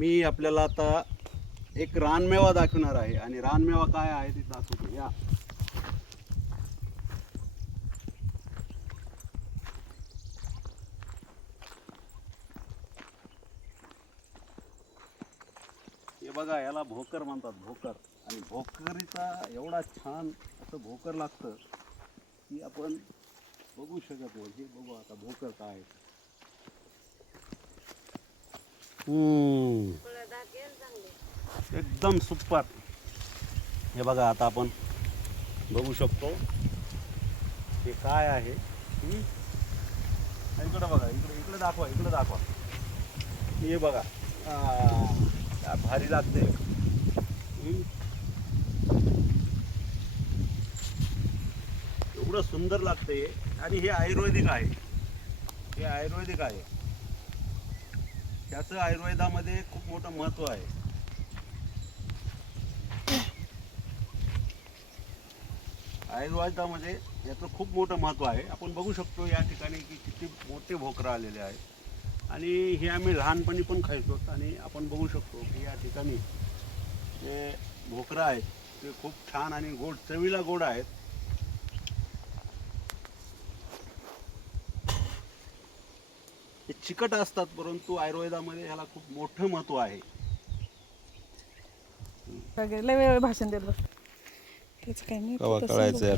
मी आपल्याला आता एक रानमेवा दाखवणार आहे आणि रानमेवा काय आहे ते दाखवतो. या हे बघा, याला भोकर म्हणतात, भोकर. आणि भोकरीचा एवढा छान असं भोकर लागतं की आपण बघू शकत नाही. हे बघू आता भोकर काय आहे. एकदम सुपर. हे बघा, आता आपण बघू शकतो हे काय आहे. इकडं बघा, इकडे दाखवा, इकडे दाखवा. हे बघा, काय भारी लागते. एवढं सुंदर लागते. आणि हे आयुर्वेदिक आहे. हे आयुर्वेदिक आहे. त्याचं आयुर्वेदामध्ये खूप मोठं महत्त्व आहे. आयुर्वेदामध्ये याचं खूप मोठं महत्त्व आहे. आपण बघू शकतो या ठिकाणी की किती मोठे भोकर आलेले आहेत. आणि हे आम्ही लहानपणी पण खायचो. आणि आपण बघू शकतो की या ठिकाणी जे भोकरं आहेत ते खूप छान आणि गोड, चवीला गोड आहेत. हे चिकट असतात, परंतु आयुर्वेदामध्ये ह्याला खूप मोठं महत्त्व आहे. लय वेळ भाषण देत बस. तेच काय नाही कळायचं